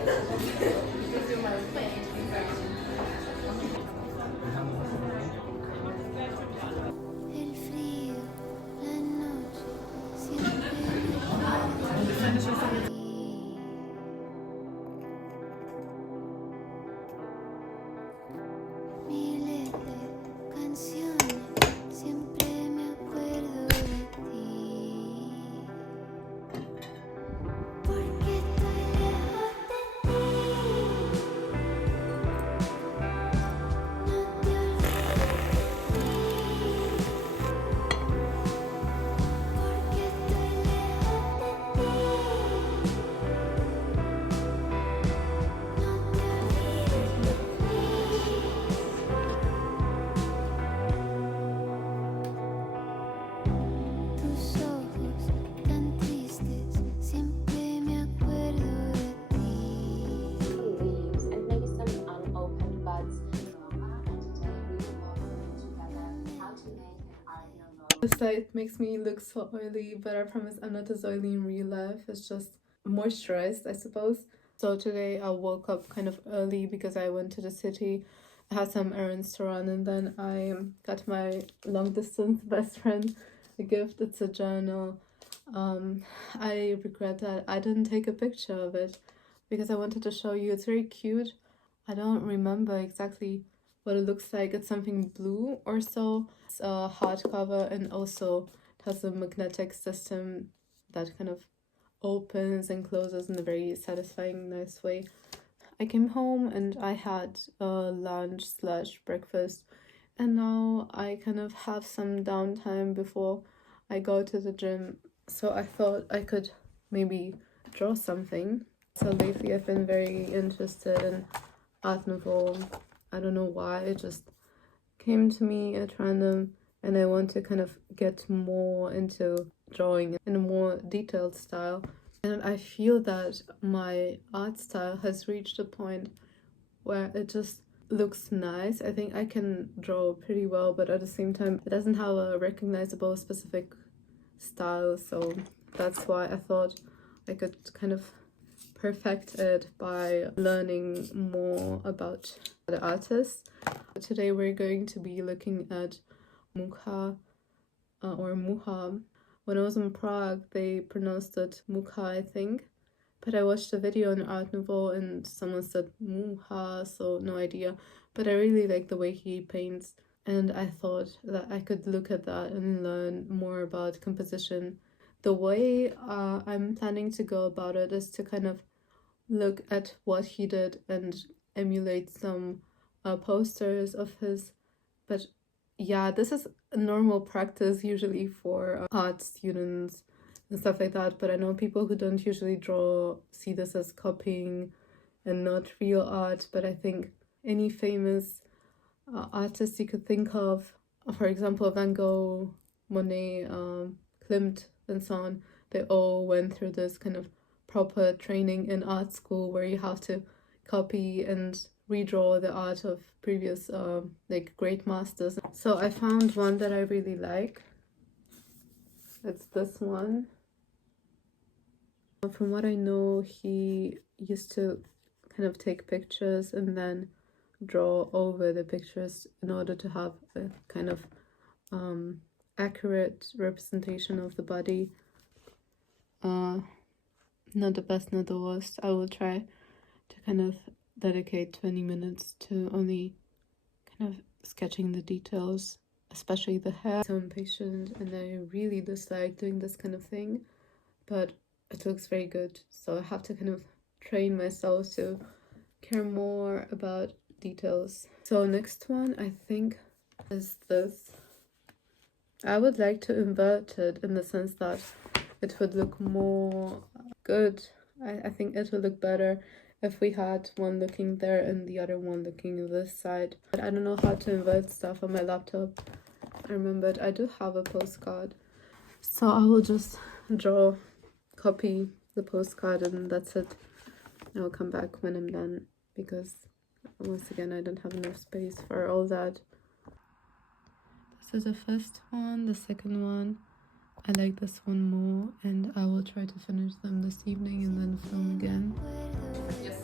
El frío, la noche, siempre me acuerdo de ti. Miles de canciones, siempre me acuerdo de ti. Porque estoy lejos de ti. No te olvides de mí. Porque estoy lejos de ti. No te olvides de mí. Tus ojos tan tristes, siempre me acuerdo de ti. Leaves and maybe some unopened buds. And today we will learn together how to make an art novel. This side makes me look so oily, but I promise I'm not as oily in real life. It's just moisturized, I suppose. So today I woke up kind of early because I went to the city. I had some errands to run, and then I got my long distance best friend a gift. It's a journal. I regret that I didn't take a picture of it because I wanted to show you. It's very cute. I don't remember exactly what it looks like. It's something blue or so. It's a hardcover, and also it has a magnetic system that kind of opens and closes in a very satisfying, nice way. I came home and I had lunch slash breakfast, and now I kind of have some downtime before I go to the gym. So I thought I could maybe draw something. So lately I've been very interested in Art Nouveau. I don't know why, it just came to me at random, and I want to kind of get more into drawing in a more detailed style. And I feel that my art style has reached a point where it just looks nice. I think I can draw pretty well, but at the same time it doesn't have a recognizable specific style, so that's why I thought I could kind of perfect it by learning more about the artist. Today we're going to be looking at Mucha or Mucha. When I was in Prague, they pronounced it Mucha, I think. But I watched a video on Art Nouveau and someone said Mucha, so no idea. But I really like the way he paints, and I thought that I could look at that and learn more about composition. The way I'm planning to go about it is to kind of look at what he did and emulate some posters of his. But yeah, this is a normal practice usually for art students and stuff like that, but I know people who don't usually draw see this as copying and not real art. But I think any famous artist you could think of, for example Van Gogh, Monet, Klimt and so on, they all went through this kind of proper training in art school where you have to copy and redraw the art of previous like great masters. So I found one that I really like. It's this one. From what I know, he used to kind of take pictures and then draw over the pictures in order to have a kind of accurate representation of the body. Not the best, not the worst. I will try to kind of dedicate 20 minutes to only kind of sketching the details, especially the hair. So impatient, and I really dislike doing this kind of thing, but it looks very good, so I have to kind of train myself to care more about details. So next one I think is this. I would like to invert it in the sense that it would look more good. I think it would look better if we had one looking there and the other one looking this side. But I don't know how to invert stuff on my laptop. I remembered I do have a postcard, so I will just copy the postcard, and that's it. I will come back when I'm done, because once again I don't have enough space for all that. This is the first one. The second one, I like this one more, and I will try to finish them this evening and then film again. Yes.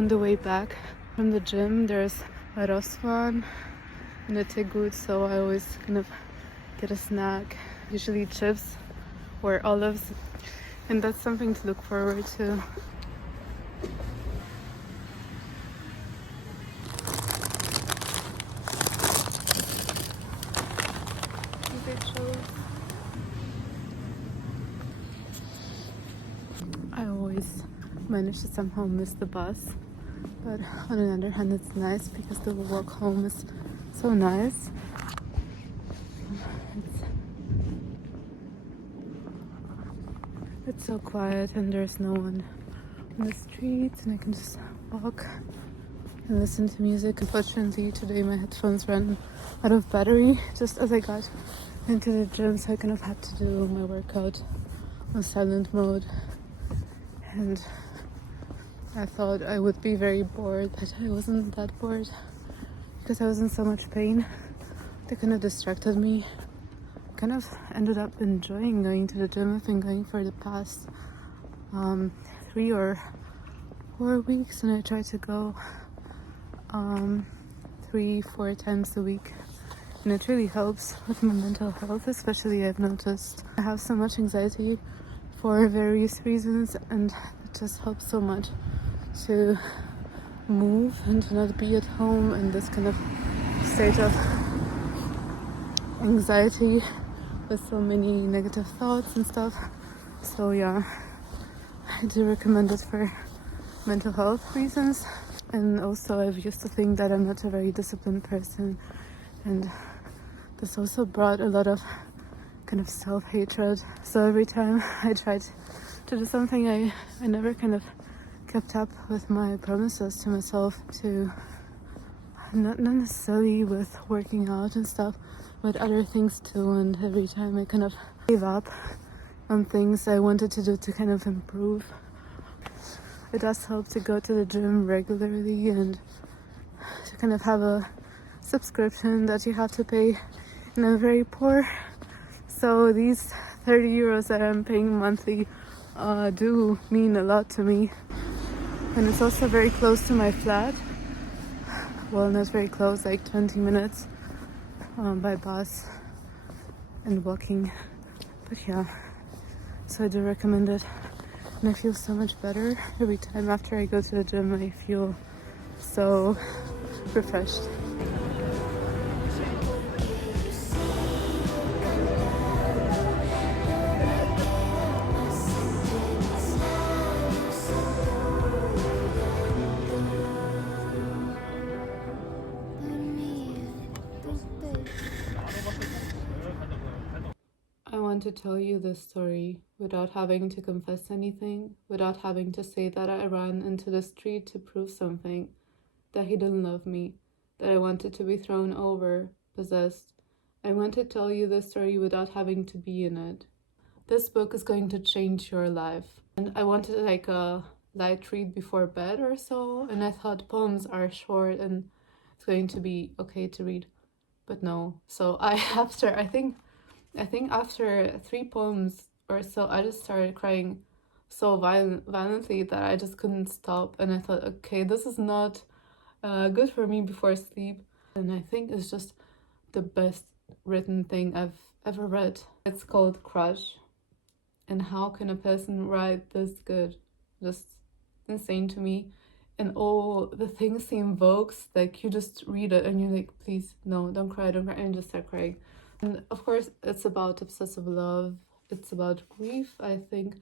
On the way back from the gym, there's a restaurant in a Tegut, so I always kind of get a snack, usually chips or olives, and that's something to look forward to. I always manage to somehow miss the bus, but on the other hand, it's nice because the walk home is so nice. It's so quiet and there's no one on the streets, and I can just walk and listen to music. Unfortunately, today my headphones ran out of battery just as I got into the gym, so I kind of had to do my workout on silent mode. And I thought I would be very bored, but I wasn't that bored because I was in so much pain. They kind of distracted me. Kind of ended up enjoying going to the gym. I've been going for the past 3 or 4 weeks, and I try to go 3-4 times a week, and it really helps with my mental health. Especially, I've noticed I have so much anxiety for various reasons, and it just helps so much to move and to not be at home in this kind of state of anxiety with so many negative thoughts and stuff. So yeah, I do recommend it for mental health reasons. And also, I've used to think that I'm not a very disciplined person, and this also brought a lot of kind of self-hatred. So every time I tried to do something, I never kind of kept up with my promises to myself, to not necessarily with working out and stuff, but other things too. And every time I kind of gave up on things I wanted to do to kind of improve. It does help to go to the gym regularly and to kind of have a subscription that you have to pay, and I'm very poor, so these 30 euros that I'm paying monthly do mean a lot to me. And it's also very close to my flat. Well, not very close, like 20 minutes by bus and walking. But yeah, so I do recommend it. And I feel so much better every time after I go to the gym. I feel so refreshed. I want to tell you this story without having to confess anything, without having to say that I ran into the street to prove something, that he didn't love me, that I wanted to be thrown over, possessed. I want to tell you this story without having to be in it. This book is going to change your life. And I wanted like a light read before bed or so, and I thought poems are short and it's going to be okay to read. But no. So I think after 3 poems or so, I just started crying so violently that I just couldn't stop. And I thought, okay, this is not good for me before sleep. And I think it's just the best written thing I've ever read. It's called Crush. And how can a person write this good? Just insane to me. And all the things he invokes, like you just read it and you're like, please, no, don't cry, and just start crying. And of course, it's about obsessive love. It's about grief, I think.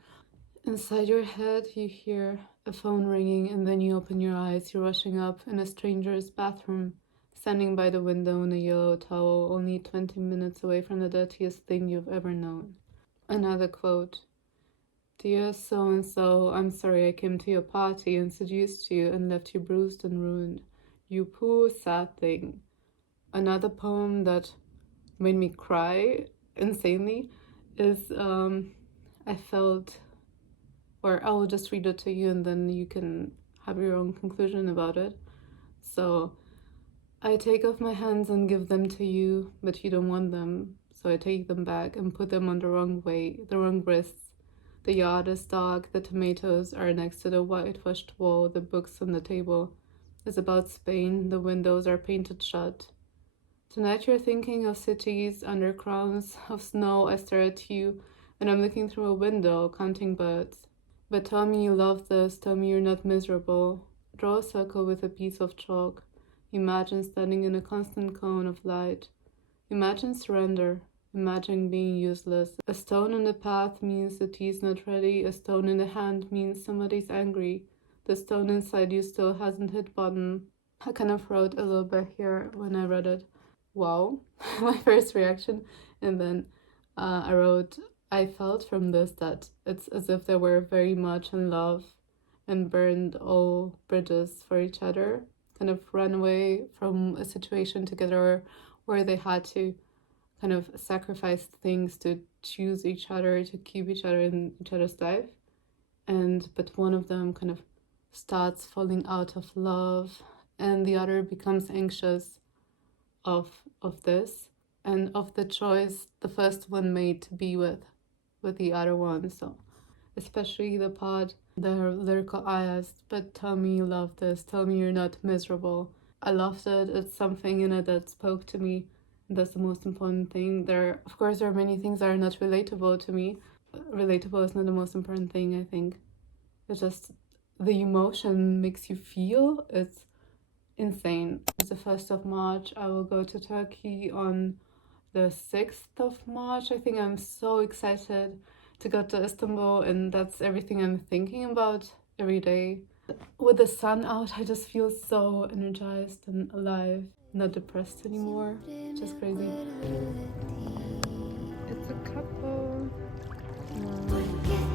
Inside your head, you hear a phone ringing, and then you open your eyes. You're rushing up in a stranger's bathroom, standing by the window in a yellow towel, only 20 minutes away from the dirtiest thing you've ever known. Another quote. Dear so-and-so, I'm sorry I came to your party and seduced you and left you bruised and ruined. You poor, sad thing. Another poem that made me cry insanely is I felt, or I will just read it to you and then you can have your own conclusion about it. So, I take off my hands and give them to you, but you don't want them, so I take them back and put them on the wrong way, the wrong wrists. The yard is dark, the tomatoes are next to the whitewashed wall, the books on the table. It's about Spain, the windows are painted shut. Tonight you're thinking of cities under crowns of snow. I stare at you, and I'm looking through a window, counting birds. But tell me you love this, tell me you're not miserable. Draw a circle with a piece of chalk. Imagine standing in a constant cone of light. Imagine surrender. Imagine being useless. A stone in the path means the tea's not ready. A stone in the hand means somebody's angry. The stone inside you still hasn't hit bottom. I kind of wrote a little bit here when I read it. Wow, my first reaction. And then I wrote, I felt from this that it's as if they were very much in love and burned all bridges for each other, kind of ran away from a situation together where they had to kind of sacrifice things to choose each other, to keep each other in each other's life. But one of them kind of starts falling out of love, and the other becomes anxious of this and of the choice the first one made to be with the other one. So especially the part, the lyrical I asked, but tell me you love this, tell me you're not miserable. I loved it. It's something in it that spoke to me. That's the most important thing. Of course, there are many things that are not relatable to me. Relatable is not the most important thing, I think. It's just the emotion makes you feel. It's insane. It's the 1st of March. I will go to Turkey on the 6th of March. I think I'm so excited to go to Istanbul, and that's everything I'm thinking about every day. With the sun out, I just feel so energized and alive, not depressed anymore. Just crazy. It's a couple. Porque